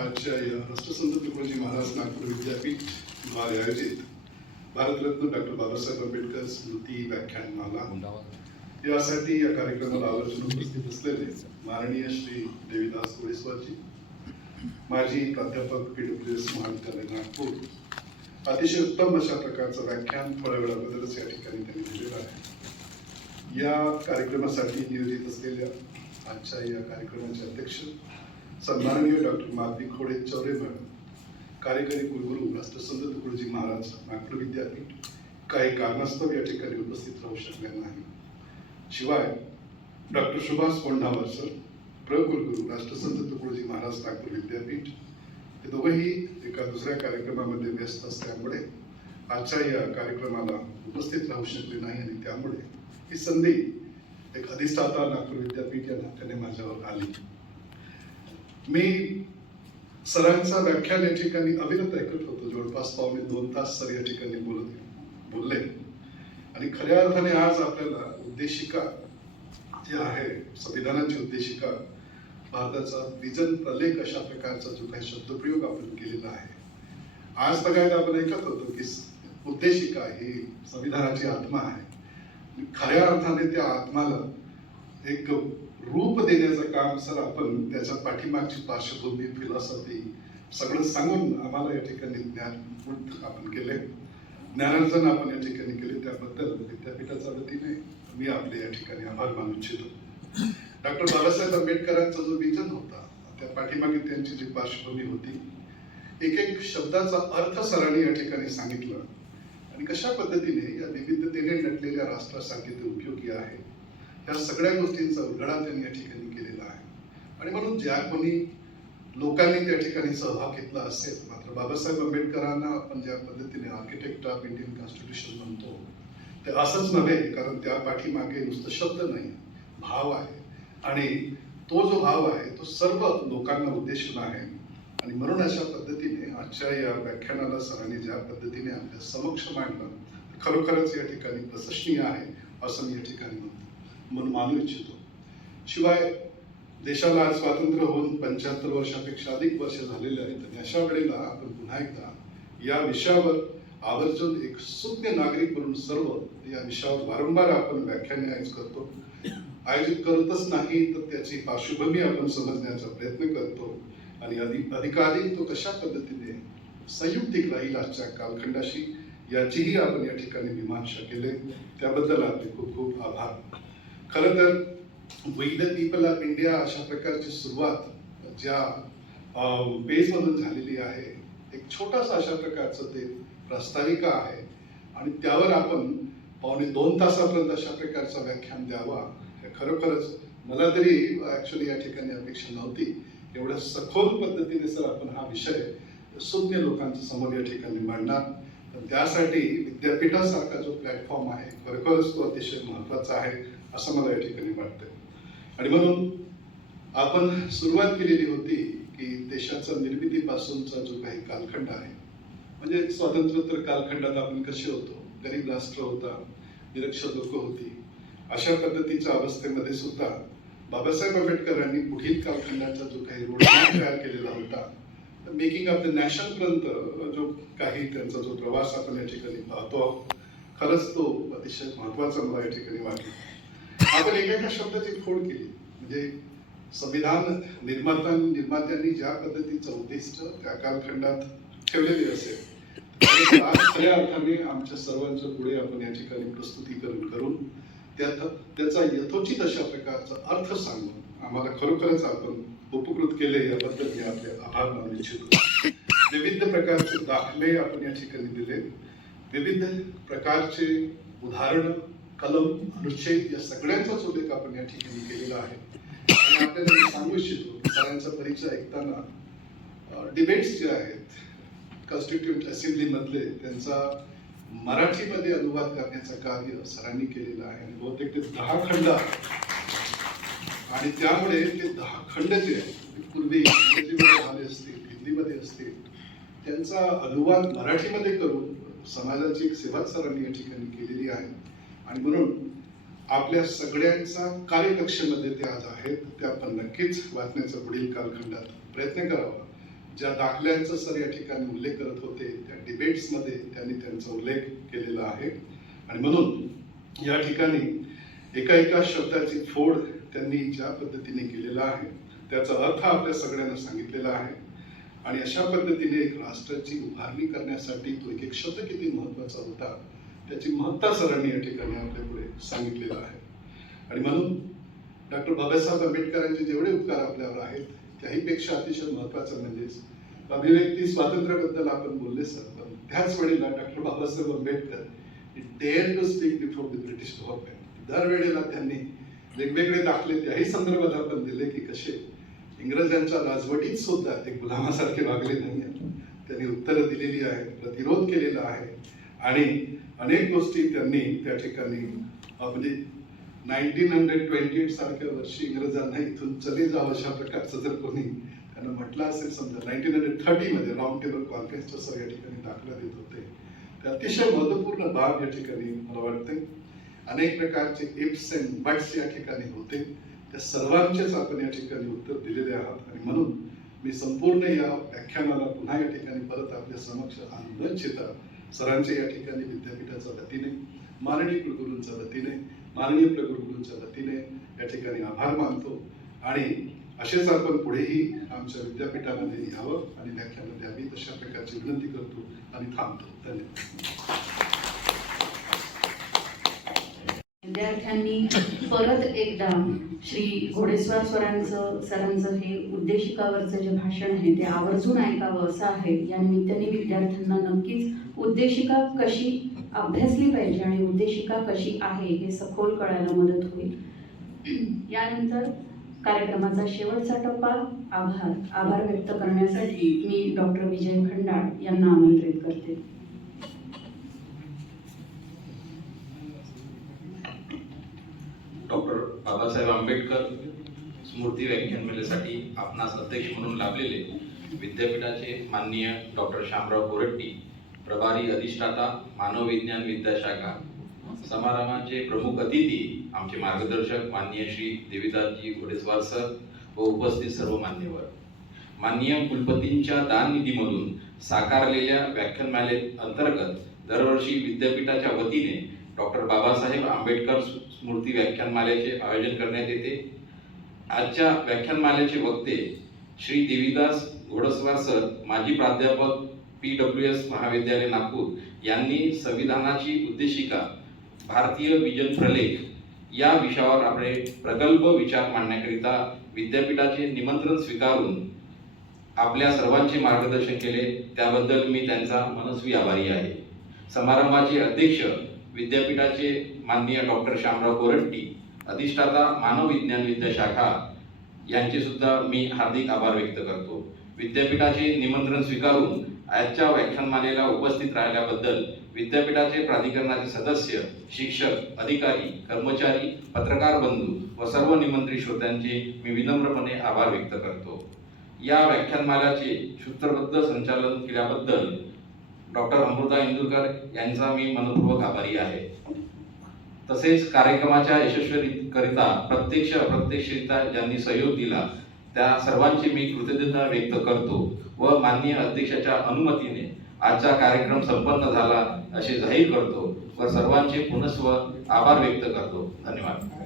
आजच्या या राष्ट्रसंत तुकडोजी महाराज नागपूर विद्यापीठद्वारे आयोजित भारतरत्न डॉक्टर बाबासाहेब आंबेडकर स्मृती व्याख्यानमाला. यासाठी या कार्यक्रमाला आवर्जून उपस्थित असलेले माननीय श्री देवीदास कोळेश्वरजी माजी प्राध्यापक पीडब्ल्यूएस महाविद्यालय नागपूर अतिशय उत्तम अशा प्रकारचं व्याख्यान थोड्या वेळाबद्दलच या ठिकाणी त्यांनी दिलेलं आहे. या कार्यक्रमासाठी नियोजित असलेल्या आजच्या या कार्यक्रमाचे अध्यक्ष सन्माननीय डॉक्टर माधवी खोडे चौरे मॅडम कार्यकारी कुलगुरू राष्ट्रसंत तुकडोजी महाराज नागपूर विद्यापीठ काही कारणास्तव या ठिकाणी उपस्थित राहू शकल्या नाही. शिवाय डॉक्टर सुभाष कोंढावर सर प्रकुलगुरू राष्ट्रसंत तुकडोजी महाराज नागपूर विद्यापीठ हे दोघंही एका दुसऱ्या कार्यक्रमामध्ये व्यस्त असल्यामुळे आजच्या या कार्यक्रमाला उपस्थित राहू शकले नाही आणि त्यामुळे ही संधी एक अधिष्ठाता नागपूर विद्यापीठ या नात्याने माझ्यावर आली. मी सरांचा व्याख्यान या ठिकाणी अविरत ऐकत होतो. जवळपास पावणे दोन तास सर या ठिकाणी बोलत बोलले. आणि खऱ्या अर्थाने आज आपल्याला उद्देशिका जी आहे संविधानाची उद्देशिका भारताचा विजन प्रलेख अशा प्रकारचा जो काही शब्दप्रयोग आपण केलेला आहे. आज बघायला आपण ऐकत होतो की उद्देशिका ही संविधानाची आत्मा आहे. खऱ्या अर्थाने त्या आत्माला एक रूप देण्याचं काम सर आपण त्याच्या पाठीमागची पार्श्वभूमी फिलॉसॉफी सगळं सांगून आम्हाला या ठिकाणी ज्ञान आपण केले ज्ञानार्जन आपण या ठिकाणी केले त्याबद्दल विद्यापीठाच्या वतीने मी आपले या ठिकाणी आभार मानू इच्छितो. डॉक्टर बाबासाहेब आंबेडकरांचा जो विजन होता त्या पाठीमागे त्यांची जी पार्श्वभूमी होती एक एक शब्दाचा अर्थ सरांनी या ठिकाणी सांगितलं. आणि कशा पद्धतीने या विविधतेने नटलेल्या राष्ट्रासाठी ते उपयोगी आहे? या सगळ्या गोष्टींचा उलगडा त्यांनी या ठिकाणी केलेला आहे. आणि म्हणून ज्या कोणी लोकांनी त्या ठिकाणी सहभाग घेतला असेल मात्र बाबासाहेब आंबेडकरांना आपण ज्या पद्धतीने आर्किटेक्ट ऑफ इंडियन कॉन्स्टिट्यूशन म्हणतो ते असंच नव्हे कारण त्या पाठीमागे नुसतं शब्द नाही भाव आहे. आणि तो जो भाव आहे तो सर्व लोकांना उद्देशून आहे. आणि म्हणून अशा पद्धतीने आजच्या या व्याख्यानाला सरांनी ज्या पद्धतीने आपल्या समक्ष मांडलं खरोखरच या ठिकाणी प्रशंसनीय आहे असं मी या ठिकाणी म्हणतो. म्हणून मानू इच्छितो. शिवाय देशाला आज स्वातंत्र्य होऊन पंच्याहत्तर वर्षापेक्षा अधिक वर्ष झालेले आहेत आणि अशा वेळेला आपण पुन्हा एकदा या विषयावर आवर्जून एक सुज्ञ नागरिक म्हणून सर्व या विषयावर वारंवार आपण व्याख्याने आयोजित करतो. आयोजित करतच नाही तर त्याची पार्श्वभूमी आपण समजण्याचा प्रयत्न करतो. आणि अधिक अधिकाधिक तो कशा पद्धतीने संयुक्तिक राहील आजच्या कालखंडाशी याचीही आपण या ठिकाणी मीमांसा केले त्याबद्दल आपले खूप खूप आभार. खरं तर we the people of India अशा प्रकारची सुरुवात ज्या बेजमधून झालेली आहे एक छोटासा अशा प्रकारचं ते प्रास्ताविका आहे. आणि त्यावर आपण पावणे दोन तासापर्यंत अशा प्रकारचं व्याख्यान द्यावा. हे खरोखरच मला तरी ॲक्च्युली या ठिकाणी अपेक्षा नव्हती. एवढ्या सखोल पद्धतीने सर आपण हा विषय सुज्ञ लोकांच्या समोर या ठिकाणी मांडणार तर त्यासाठी विद्यापीठासारखा जो प्लॅटफॉर्म आहे खरोखरच तो अतिशय महत्त्वाचा आहे. असं मला या ठिकाणी वाटतंय आणि म्हणून आपण सुरुवात केलेली होती की देशाचा निर्मितीपासूनचा जो काही कालखंड आहे म्हणजे स्वातंत्र्योत्तर कालखंडात आपण कसे होतो? गरीब राष्ट्र होता निरक्षर लोक होती अशा पद्धतीच्या अवस्थेमध्ये सुद्धा बाबासाहेब आंबेडकरांनी पुढील कालखंडाचा जो काही रोडमॅप तयार केलेला होता मेकिंग ऑफ द नॅशन पर्यंत जो काही त्यांचा जो प्रवास आपण या ठिकाणी पाहतो खरंच तो अतिशय महत्त्वाचा मला या ठिकाणी वाटला. आपण एकेका शब्दाची फोड केली. म्हणजे संविधान निर्माता निर्मात्यांनी ज्या पद्धतीचं उद्दिष्ट त्या कालखंडात ठेवलेले असेल आज खऱ्या अर्थाने आमच्या सर्वांच्या पुढे आपण या ठिकाणी प्रस्तुतीकरण करून त्यात त्याचा यथोचित अशा प्रकारचा अर्थ सांगून आम्हाला खरोखरच आपण उपकृत केले याबद्दल मी आपले आभार मानू इच्छितो. विविध प्रकारचे दाखले आपण या ठिकाणी दिले. विविध प्रकारचे उदाहरण कलम अनुच्छेद या सगळ्यांचाच उल्लेख आपण या ठिकाणी केलेला आहे. आणि आपल्याला मी सांगू इच्छितो सरांचा परिचय ऐकताना डिबेट्स जे आहेत कॉन्स्टिट्यूट असेंब्लीमधले त्यांचा मराठीमध्ये अनुवाद करण्याचं कार्य सरांनी केलेलं आहे. आणि बहुतेक ते दहा खंड आहेत. आणि त्यामुळे ते दहा खंड जे आहेत पूर्वी इंग्रजीमध्ये झाले असतील हिंदीमध्ये असतील त्यांचा अनुवाद मराठीमध्ये करून समाजाची एक सेवा सरांनी या ठिकाणी केलेली आहे. आणि म्हणून आपल्या सगळ्यांचा कार्यकक्षेमध्ये ते आज आहेत ते आपण नक्कीच वाचण्याचा पुढील कालखंडात प्रयत्न करावा. ज्या दाखल्यांचा सर या ठिकाणी उल्लेख करत होते त्या डिबेट्समध्ये त्यांनी त्यांचा उल्लेख केलेला आहे. आणि म्हणून या ठिकाणी एका एका शब्दाची फोड त्यांनी ज्या पद्धतीने केलेला आहे त्याचा अर्थ आपल्या सगळ्यांना सांगितलेला आहे. आणि अशा पद्धतीने एक राष्ट्राची उभारणी करण्यासाठी तो एक शब्द किती महत्त्वाचा होता त्याची महत्ता सरांनी या ठिकाणी आपल्या पुढे सांगितलेलं आहे. आणि म्हणून डॉक्टर बाबासाहेब आंबेडकरांचे जेवढे उपकार आपल्यावर आहेत त्याहीपेक्षा अतिशय महत्वाचं म्हणजेच अभिव्यक्ती स्वातंत्र्याबद्दल आपण बोलले सर पण त्याच वेळेला doctor Babasaheb Ambedkar dare to speak before the British government दरवेळेला त्यांनी वेगवेगळे दाखले त्याही संदर्भात आपण दिले की कसे इंग्रजांच्या राजवटीत सुद्धा ते गुलामासारखे वागले नाही त्यांनी उत्तरं दिलेली आहेत प्रतिरोध केलेला आहे. आणि अनेक गोष्टी त्यांनी त्या ठिकाणी अगदी म्हणजे नाईन्टीन हंड्रेड ट्वेंटी एट सारख्या वर्षी इंग्रजांना इथून चले जावं अशा प्रकारचं जर कोणी त्यांना म्हटलं असेल समजा नाईन्टीन हंड्रेड थर्टीमध्ये राऊंड टेबल कॉन्फरन्सच्या सर या ठिकाणी दाखला देत होते ते अतिशय महत्त्वपूर्ण बाब या ठिकाणी मला वाटते अनेक प्रकारचे इप्स अँड बट्स या ठिकाणी होते. त्या सर्वांचेच आपण या ठिकाणी उत्तर दिलेले आहात. आणि म्हणून मी संपूर्ण या व्याख्यानाला पुन्हा या ठिकाणी परत आपल्या समक्ष आणू न इच्छिता सरांच्या या ठिकाणी विद्यापीठाच्या वतीने माननीय कुलगुरूंच्या वतीने माननीय प्रगुरुंच्या वतीने या ठिकाणी आभार मानतो. आणि असेच आपण पुढेही आमच्या विद्यापीठामध्ये यावं आणि व्याख्यामध्ये आम्ही तशा प्रकारची विनंती करतो आणि थांबतो. धन्यवाद. विद्यार्थ्यांनी परत एकदा श्री घोडेस्वार स्वरांचं सरांचं हे उद्देशिकावरचं जे भाषण आहे ते आवर्जून ऐकावं असं आहे. या निमित्ताने विद्यार्थ्यांना नक्कीच उद्देशिका कशी अभ्यासली पाहिजे आणि उद्देशिका कशी आहे हे सखोल कळायला मदत होईल. यानंतर कार्यक्रमाचा शेवटचा टप्पा आभार. आभार व्यक्त करण्यासाठी मी डॉक्टर विजय खंडाळ यांना आमंत्रित करते डॉक्टर बाबासाहेब आंबेडकर स्मृती व्याख्यानमेळ्यासाठी आपणास अध्यक्ष म्हणून लाभलेले विद्यापीठाचे माननीय डॉक्टर शामराव कोरट्टी प्रभारी अधिष्ठाता मानव विज्ञान विद्याशाखा समारंभाचे प्रमुख अतिथी आमचे मार्गदर्शक माननीय श्री देविदासजी घोडेस्वार सर व उपस्थित सर्व मान्यवर. माननीय कुलपतींच्या दान निधीमधून साकारलेल्या व्याख्यानमाले अंतर्गत दरवर्षी विद्यापीठाच्या वतीने डॉक्टर बाबासाहेब आंबेडकर स्मृती व्याख्यानमालेचे आयोजन करण्यात येते. आजच्या व्याख्यानमालेचे वक्ते श्री देवीदास घोडसवार सर माजी प्राध्यापक पी डब्ल्यू एस महाविद्यालय नागपूर यांनी संविधानाची उद्देशिका भारतीय विजन प्रलेख या विषयावर आपले प्रगल्भ विचार मांडण्याकरिता विद्यापीठाचे निमंत्रण स्वीकारून आपल्या सर्वांचे मार्गदर्शन केले. त्याबद्दल मी त्यांचा मनस्वी आभारी आहे. समारंभाचे अध्यक्ष विद्यापीठाचे माननीय डॉक्टर श्यामराव कोरट्टी अधिष्ठाता मानव विज्ञान विद्याशाखा यांचे सुद्धा मी हार्दिक आभार व्यक्त करतो. विद्यापीठाचे निमंत्रण स्वीकारून आजच्या व्याख्यानमालेला उपस्थित राहिल्याबद्दल विद्यापीठाचे प्राधिकरणाचे सदस्य शिक्षक अधिकारी कर्मचारी पत्रकार बंधू व सर्व निमंत्रित श्रोत्यांचे मी विनम्रपणे आभार व्यक्त करतो. या व्याख्यानमालाचे सूत्रबद्ध संचालन केल्याबद्दल डॉक्टर अमृता इंदुरकर यांचा मी मनपूर्वक आभारी आहे. तसेच कार्यक्रमाच्या यशस्वीकरिता प्रत्यक्ष अप्रत्यक्षरित्या ज्यांनी सहयोग दिला त्या सर्वांची मी कृतज्ञता व्यक्त करतो व माननीय अध्यक्षाच्या अनुमतीने आजचा कार्यक्रम संपन्न झाला असे जाहीर करतो व सर्वांचे पुनस्व आभार व्यक्त करतो. धन्यवाद.